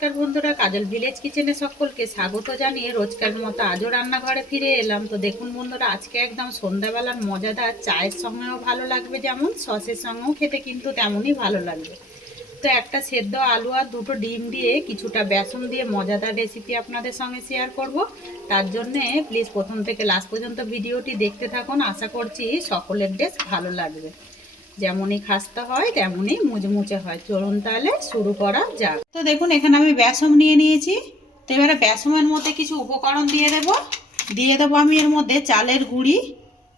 নমস্কার বন্ধুরা, কাজল ভিলেজ কিচেনে সকলকে স্বাগত জানিয়ে রোজকার মতো আজও রান্নাঘরে ফিরে এলাম। তো দেখুন বন্ধুরা, আজকে একদম সন্ধ্যাবেলার মজাদার চায়ের সঙ্গেও ভালো লাগবে, যেমন সসের সঙ্গেও খেতে কিন্তু তেমনই ভালো লাগবে। তো একটা সেদ্ধ আলু আর দুটো ডিম দিয়ে কিছুটা বেসন দিয়ে মজাদার রেসিপি আপনাদের সঙ্গে শেয়ার করব। তার জন্যে প্লিজ প্রথম থেকে লাস্ট পর্যন্ত ভিডিওটি দেখতে থাকুন। আশা করছি সকলের বেশ ভালো লাগবে। যেমনই খাস্তা হয় তেমনই মুচমুচে হয়। চলুন তাহলে শুরু করা যাক। তো দেখুন, এখানে আমি বেসন নিয়ে নিয়েছি। তো এবারে বেসনের মধ্যে কিছু উপকরণ দিয়ে দেবো আমি এর মধ্যে চালের গুঁড়ি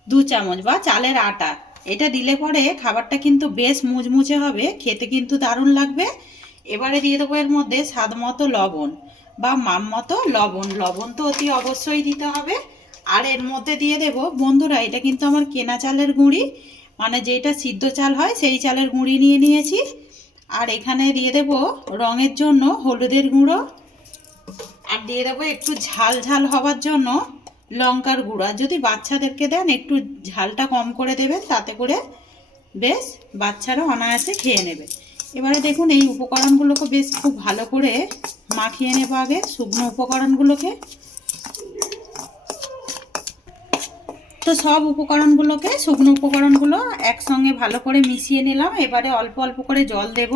2 চামচ বা চালের আটা। এটা দিলে পরে খাবারটা কিন্তু বেশ মুচমুচে হবে, খেতে কিন্তু দারুণ লাগবে। এবারে দিয়ে দেবো এর মধ্যে স্বাদ মতো লবণ বা মাপ মতো লবণ। লবণ তো অতি অবশ্যই দিতে হবে। আর এর মধ্যে দিয়ে দেবো বন্ধুরা, এটা কিন্তু আমার কেনা চালের গুঁড়ি, মানে যেটা সিদ্ধ চাল হয় সেই চালের গুঁড়ি নিয়ে নিয়েছি। আর এখানে দিয়ে দেবো রঙের জন্য হলুদের গুঁড়ো, আর দিয়ে দেবো একটু ঝাল ঝাল হওয়ার জন্য লঙ্কার গুঁড়ো। আর যদি বাচ্চাদেরকে দেন একটু ঝালটা কম করে দেবেন, তাতে করে বেশ বাচ্চারা অনায়াসে খেয়ে নেবে। এবারে দেখুন, এই উপকরণগুলোকে বেশ খুব ভালো করে মাখিয়ে নেব আগে শুকনো উপকরণগুলোকে। তো সব উপকরণগুলোকে শুকনো উপকরণগুলো একসঙ্গে ভালো করে মিশিয়ে নিলাম। এবারে অল্প অল্প করে জল দেব,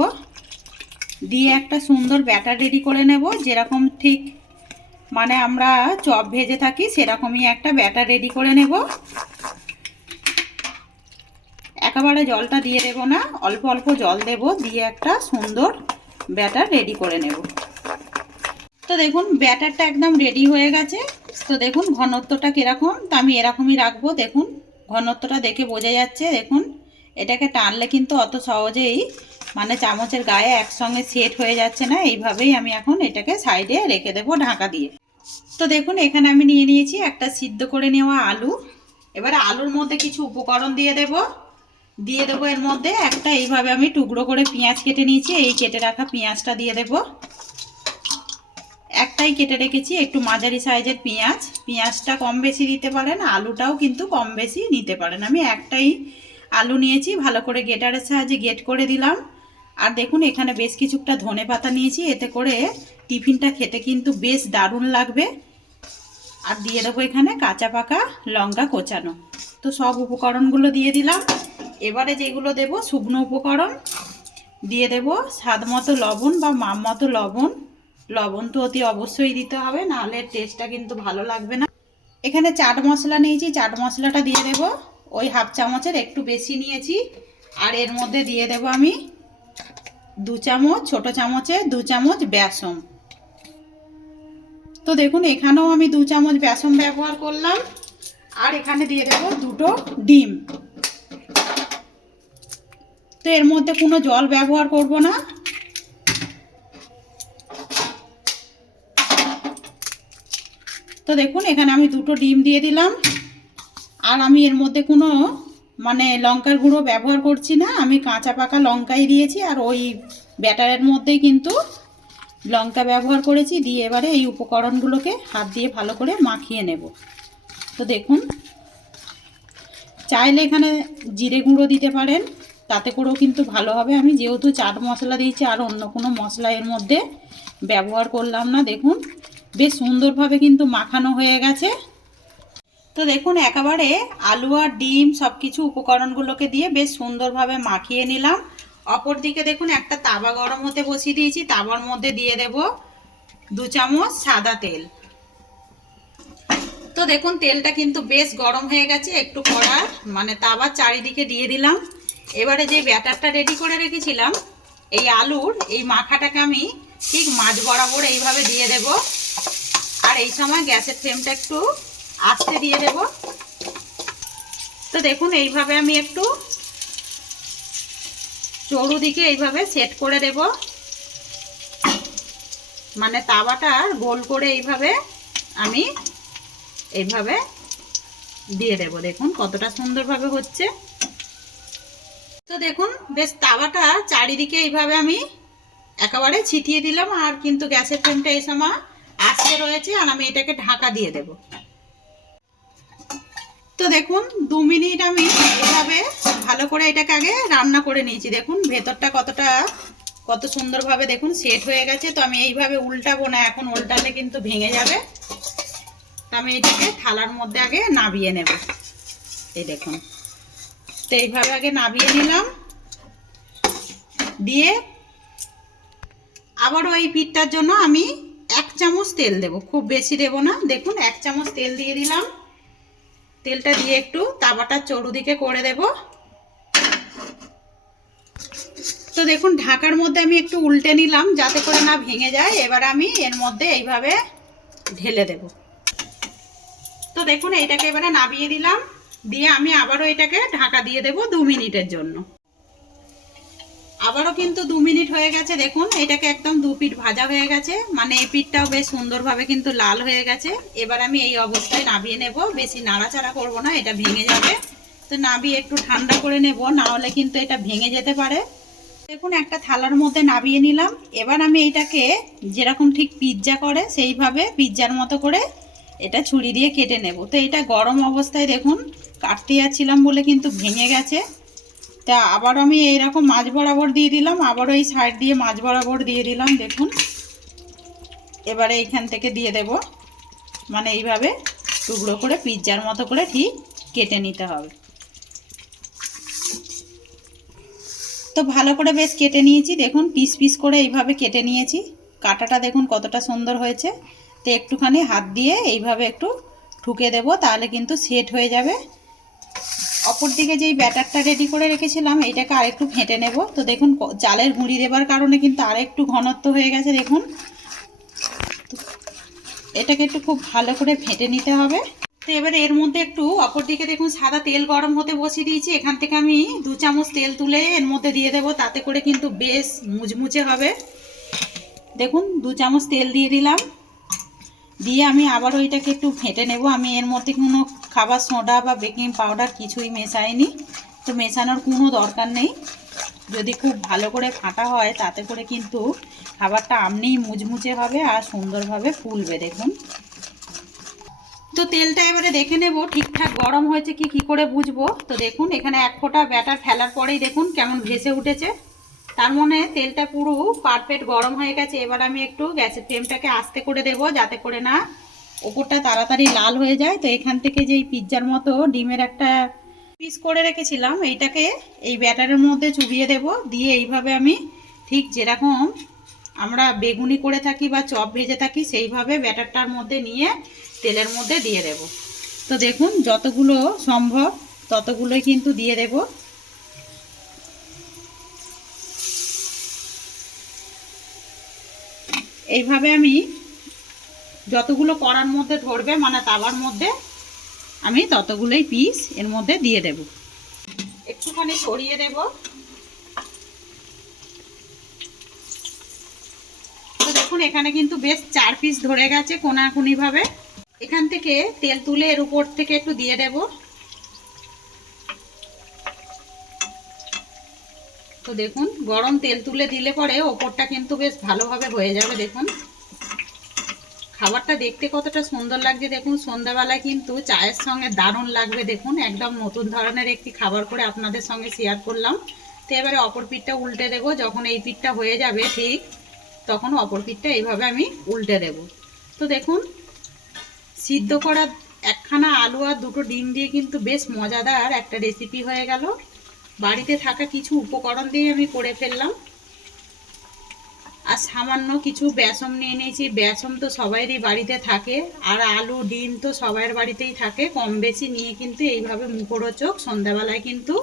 দিয়ে একটা সুন্দর ব্যাটার রেডি করে নেব। যেরকম ঠিক মানে আমরা চপ ভেজে থাকি সেরকমই একটা ব্যাটার রেডি করে নেব। একেবারে জলটা দিয়ে দেব না, অল্প অল্প জল দেব, দিয়ে একটা সুন্দর ব্যাটার রেডি করে নেব। তো দেখুন ব্যাটারটা একদম রেডি হয়ে গেছে। তো দেখুন ঘনত্বটা কীরকম, তো আমি এরকমই রাখবো। দেখুন ঘনত্বটা দেখে বোঝা যাচ্ছে। দেখুন এটাকে টানলে কিন্তু অত সহজেই মানে চামচের গায়ে একসঙ্গে সেট হয়ে যাচ্ছে না। এইভাবেই আমি এখন এটাকে সাইডে রেখে দেবো ঢাকা দিয়ে। তো দেখুন এখানে আমি নিয়ে নিয়েছি একটা সিদ্ধ করে নেওয়া আলু। এবারে আলুর মধ্যে কিছু উপকরণ দিয়ে দেবো এর মধ্যে একটা এইভাবে আমি টুকরো করে পেঁয়াজ কেটে নিয়েছি। এই কেটে রাখা পেঁয়াজটা দিয়ে দেবো। একটাই কেটে রেখেছি, একটু মাঝারি সাইজের পেঁয়াজ। পেঁয়াজটা কম বেশি দিতে পারেন, আলুটাও কিন্তু কম বেশি নিতে পারেন। আমি একটাই আলু নিয়েছি, ভালো করে গ্রেটারের সাহায্যে গ্রেট করে দিলাম। আর দেখুন এখানে বেশ কিছুটা ধনেপাতা নিয়েছি, এতে করে টিফিনটা খেতে কিন্তু বেশ দারুণ লাগবে। আর দিয়ে দেবো এখানে কাঁচা পাকা লঙ্কা কোচানো। তো সব উপকরণগুলো দিয়ে দিলাম। এবারে যেগুলো দেব শুকনো উপকরণ দিয়ে দেব স্বাদ মতো লবণ বা মাপ মতো লবণ। লবণ তো অতি অবশ্যই দিতে হবে, নাহলে টেস্টটা কিন্তু ভালো লাগবে না। এখানে চাট মশলা নিয়েছি, চাট মশলাটা দিয়ে দেব ওই হাফ চামচের একটু বেশি নিয়েছি। আর এর মধ্যে দিয়ে দেব আমি 2 চামচ, ছোট চামচে 2 চামচ বেসন। তো দেখুন এখানেও আমি 2 চামচ বেসন ব্যবহার করলাম। আর এখানে দিয়ে দেব দুটো ডিম। তো এর মধ্যে কোনো জল ব্যবহার করব না। তো দেখুন এখানে আমি দুটো ডিম দিয়ে দিলাম। আর আমি এর মধ্যে কোনো মানে লঙ্কার গুঁড়ো ব্যবহার করছি না, আমি কাঁচা পাকা লঙ্কাই দিয়েছি। আর ওই ব্যাটারের মধ্যেই কিন্তু লঙ্কা ব্যবহার করেছি। দিয়ে এবারে এই উপকরণগুলোকে হাত দিয়ে ভালো করে মাখিয়ে নেব। তো দেখুন চাইলে এখানে জিরে গুঁড়ো দিতে পারেন, তাতে করেও কিন্তু ভালো হবে। আমি যেহেতু চাট মশলা দিয়েছি আর অন্য কোনো মশলা এর মধ্যে ব্যবহার করলাম না। দেখুন বেশ সুন্দরভাবে কিন্তু মাখানো হয়ে গেছে। তো দেখুন একেবারে আলু আর ডিম সব কিছু উপকরণগুলোকে দিয়ে বেশ সুন্দরভাবে মাখিয়ে নিলাম। অপর দিকে দেখুন একটা তাওয়া গরম হতে বসিয়ে দিয়েছি। তাওয়ার মধ্যে দিয়ে দেব 2 চামচ সাদা তেল। তো দেখুন তেলটা কিন্তু বেশ গরম হয়ে গেছে। একটু কড়ার মানে তাওয়ার চারিদিকে দিয়ে দিলাম। এবারে যে ব্যাটারটা রেডি করে রেখেছিলাম এই আলুর এই মাখাটাকে আমি ঠিক মাঝ বরাবর এইভাবে দিয়ে দেব। আর এই সময় গ্যাসের ফ্লেমটা একটু আস্তে দিয়ে দেব। তো দেখুন এইভাবে আমি একটু চৌরুদিকে এইভাবে সেট করে দেব, মানে তাওয়াটা গোল করে এইভাবে আমি এইভাবে দিয়ে দেব। দেখুন কতটা সুন্দরভাবে হচ্ছে। তো দেখুন বেশ তাওয়াটা চারিদিকে এইভাবে আমি একেবারে ছিটিয়ে দিলাম। আর কিন্তু গ্যাসের ফ্লেমটা এই সময় আস্তে রয়েছে। আর আমি এটাকে ঢাকা দিয়ে দেব। তো দেখুন 2 মিনিট আমি এভাবে ভালো করে এটাকে আগে রান্না করে নিয়েছি। দেখুন ভেতরটা কতটা কত সুন্দরভাবে দেখুন সেট হয়ে গেছে। তো আমি এইভাবে উল্টাবো না, এখন উল্টালে কিন্তু ভেঙে যাবে। তো আমি এটাকে থালার মধ্যে আগে নাবিয়ে নেব। এই দেখুন, তো এইভাবে আগে নাবিয়ে নিলাম, দিয়ে আবারও এই পিঠটার জন্য আমি 1 চামচ তেল দেব, খুব বেশি দেব না। দেখুন 1 চামচ তেল দিয়ে দিলাম। তেলটা দিয়ে একটু তাওয়াটার চতুর্দিকে করে দেব। তো দেখুন ঢাকার মধ্যে আমি একটু উল্টে নিলাম যাতে করে না ভেঙে যায়। এবার আমি এর মধ্যে এইভাবে ঢেলে দেব। তো দেখুন এইটাকে এবারে নাবিয়ে দিলাম, দিয়ে আমি আবারও এটাকে ঢাকা দিয়ে দেব 2 মিনিটের জন্য। আবারও কিন্তু 2 মিনিট হয়ে গেছে। দেখুন এটাকে একদম 2 পিঠ ভাজা হয়ে গেছে, মানে এই পিঠটাও বেশ সুন্দরভাবে কিন্তু লাল হয়ে গেছে। এবার আমি এই অবস্থায় নাবিয়ে নেব, বেশি নাড়াচাড়া করব না, এটা ভেঙে যাবে। তো নাবিয়ে একটু ঠান্ডা করে নেব, না হলে কিন্তু এটা ভেঙে যেতে পারে। দেখুন একটা থালার মধ্যে নাবিয়ে নিলাম। এবার আমি এইটাকে যেরকম ঠিক পিৎজা করে সেইভাবে পিৎজার মতো করে এটা ছুরি দিয়ে কেটে নেব। তো এটা গরম অবস্থায় দেখুন কাটতে যাচ্ছিলাম বলে কিন্তু ভেঙে গেছে। তা আবার আমি এইরকম মাছ বরাবর দিয়ে দিলাম, আবারও এই সাইড দিয়ে মাছ বরাবর দিয়ে দিলাম। দেখুন এবারে এইখান থেকে দিয়ে দেব, মানে এইভাবে টুকরো করে পিৎজার মতো করে ঠিক কেটে নিতে হবে। তো ভালো করে বেশ কেটে নিয়েছি, দেখুন পিস পিস করে এইভাবে কেটে নিয়েছি। কাটাটা দেখুন কতটা সুন্দর হয়েছে। তো একটুখানি হাত দিয়ে এইভাবে একটু ঠুকে দেব, তাহলে কিন্তু সেট হয়ে যাবে। অপর দিকে যেই ব্যাটারটা রেডি করে রেখেছিলাম এইটাকে আরেকটু ফেটে নেব। তো দেখুন চালের গুঁড়ি দেবার কারণে কিন্তু আরেকটু ঘনত্ব হয়ে গেছে। দেখুন এটাকে একটু খুব ভালো করে ফেটে নিতে হবে। তো এবারে এর মধ্যে একটু অপর দিকে দেখুন সাদা তেল গরম হতে বসিয়ে দিয়েছি। এখান থেকে আমি 2 চামচ তেল তুলে এর মধ্যে দিয়ে দেব, তাতে করে কিন্তু বেশ মুচমুচে হবে। দেখুন 2 চামচ তেল দিয়ে দিলাম, দিয়ে আমি আবারও এটাকে একটু ফেটে নেব। আমি এর মধ্যে কোনো খাবার সোডা বা বেকিং পাউডার কিছুই মেশাইনি, তো মেশানোর কোনো দরকার নেই। যদি খুব ভালো করে ফাটা হয় তাতে করে কিন্তু খাবারটা এমনিই মুচমুচে হবে আর সুন্দরভাবে ফুলবে। দেখুন তো তেলটা এবারে দেখে নেব ঠিকঠাক গরম হয়েছে কি করে বুঝবো। তো দেখুন এখানে 1 ফোঁটা ব্যাটার ফেলার পরেই দেখুন কেমন ভেসে উঠেছে, তার মানে তেলটা পুরো পারফেক্ট গরম হয়ে গেছে। এবার আমি একটু গ্যাসের ফ্লেমটাকে আস্তে করে দেব, যাতে করে না ওপরটা তাড়াতাড়ি লাল হয়ে যায়। তো এখান থেকে যেই পিৎজার মতো ডিমের একটা পিস করে রেখেছিলাম এইটাকে এই ব্যাটারের মধ্যে চুবিয়ে দেব, দিয়ে এইভাবে আমি ঠিক যেরকম আমরা বেগুনি করে থাকি বা চপ ভেজে থাকি সেইভাবে ব্যাটারটার মধ্যে নিয়ে তেলের মধ্যে দিয়ে দেব। তো দেখুন যতগুলো সম্ভব ততগুলোই কিন্তু দিয়ে দেব। এইভাবে আমি যতগুলো কড়ার মধ্যে ধরবে, মানে তাওয়ার মধ্যে, আমি ততগুলোই পিস এর মধ্যে দিয়ে দেব। একটুখানি সরিয়ে দেব। তো দেখুন এখানে কিন্তু বেশ 4 পিস ধরে গেছে কোনাকুনি ভাবে। এখান থেকে তেল তুলে এর উপর থেকে একটু দিয়ে দেব। তো দেখুন গরম তেল তুলে দিলে পরে ওপরটা কিন্তু বেশ ভালোভাবে হয়ে যাবে। দেখুন খাবারটা দেখতে কতটা সুন্দর লাগছে। দেখুন সন্ধ্যাবেলায় কিন্তু চায়ের সঙ্গে দারুণ লাগবে। দেখুন একদম নতুন ধরনের একটি খাবার করে আপনাদের সঙ্গে শেয়ার করলাম। তো এবারে অপর পিঠটা উল্টে দেব। যখন এই পিঠটা হয়ে যাবে ঠিক তখন অপর পিঠটা এইভাবে আমি উল্টে দেব। তো দেখুন সিদ্ধ করা 1খানা আলু আর 2টো ডিম দিয়ে কিন্তু বেশ মজাদার একটা রেসিপি হয়ে গেল। বাড়িতে থাকা কিছু উপকরণ দিয়ে আমি করে ফেললাম। আর সামান্য কিছু বেসন নিয়ে নিয়েছি। বেসন তো সবাইরই বাড়িতে থাকে, আর আলু ডিম তো সবার বাড়িতেই থাকে। কম বেশি নিয়ে কিন্তু এইভাবে মুখরোচক সন্ধ্যাবেলায় কিন্তু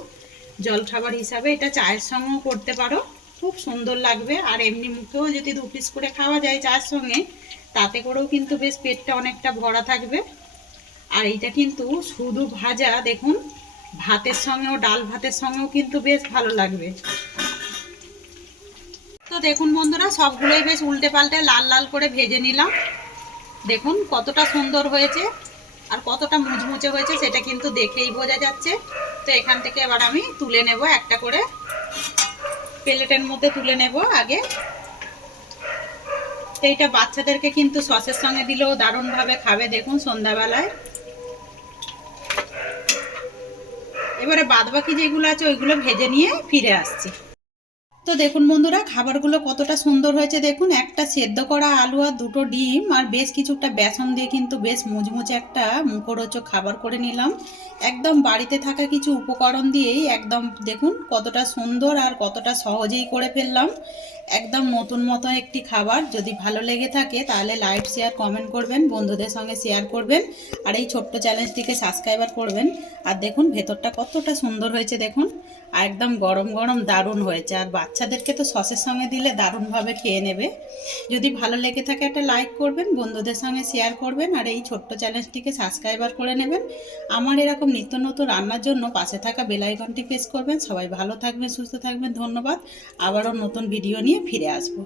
জলখাবার হিসাবে এটা চায়ের সঙ্গেও করতে পারো, খুব সুন্দর লাগবে। আর এমনি মুখেও যদি 2 পিস করে খাওয়া যায় চায়ের সঙ্গে, তাতে করেও কিন্তু বেশ পেটটা অনেকটা ভরা থাকবে। আর এইটা কিন্তু শুধু ভাজা, দেখুন ভাতের সঙ্গেও ডাল ভাতের সঙ্গেও কিন্তু বেশ ভালো লাগবে। তো দেখুন বন্ধুরা সবগুলোই বেশ উল্টে পাল্টে লাল লাল করে ভেজে নিলাম। দেখুন কতটা সুন্দর হয়েছে আর কতটা মুচমুচে হয়েছে সেটা কিন্তু দেখেই বোঝা যাচ্ছে। তো এখান থেকে এবার আমি তুলে নেব, একটা করে প্লেটের মধ্যে তুলে নেব আগে। তো এইটা বাচ্চাদেরকে কিন্তু সসের সঙ্গে দিলেও দারুণভাবে খাবে। দেখুন সন্ধ্যাবেলায়। এবারে বাদবাকি যেগুলো আছে ওইগুলো ভেজে নিয়ে ফিরে আসছি। তো দেখুন বন্ধুরা, খাবারগুলো কতটা সুন্দর হয়েছে দেখুন। একটা সেদ্ধ করা আলু আর দুটো ডিম আর বেশ কিছুটা বেসন দিয়ে কিন্তু বেশ মুচমুচে একটা মুখরোচক খাবার করে নিলাম। একদম বাড়িতে থাকা কিছু উপকরণ দিয়েই একদম দেখুন কতটা সুন্দর আর কতটা সহজেই করে ফেললাম। একদম নতুন মতো একটি খাবার। যদি ভালো লেগে থাকে তাহলে লাইক শেয়ার কমেন্ট করবেন, বন্ধুদের সঙ্গে শেয়ার করবেন, আর এই ছোট্ট চ্যানেলটিকে সাবস্ক্রাইবার করবেন। আর দেখুন ভেতরটা কতটা সুন্দর হয়েছে দেখুন, আর একদম গরম গরম দারুণ হয়েছে। আর বাচ্চাদেরকে তো সসের সঙ্গে দিলে দারুণভাবে খেয়ে নেবে। যদি ভালো লেগে থাকে একটা লাইক করবেন, বন্ধুদের সঙ্গে শেয়ার করবেন, আর এই ছোট্ট চ্যানেলটিকে সাবস্ক্রাইবার করে নেবেন। আমার এরকম নিত্য নতুন রান্নার জন্য পাশে থাকা বেল আইকনটি প্রেস করবেন। সবাই ভালো থাকবেন, সুস্থ থাকবেন, ধন্যবাদ। আবারও নতুন ভিডিও নিয়ে ফিরে আসবো।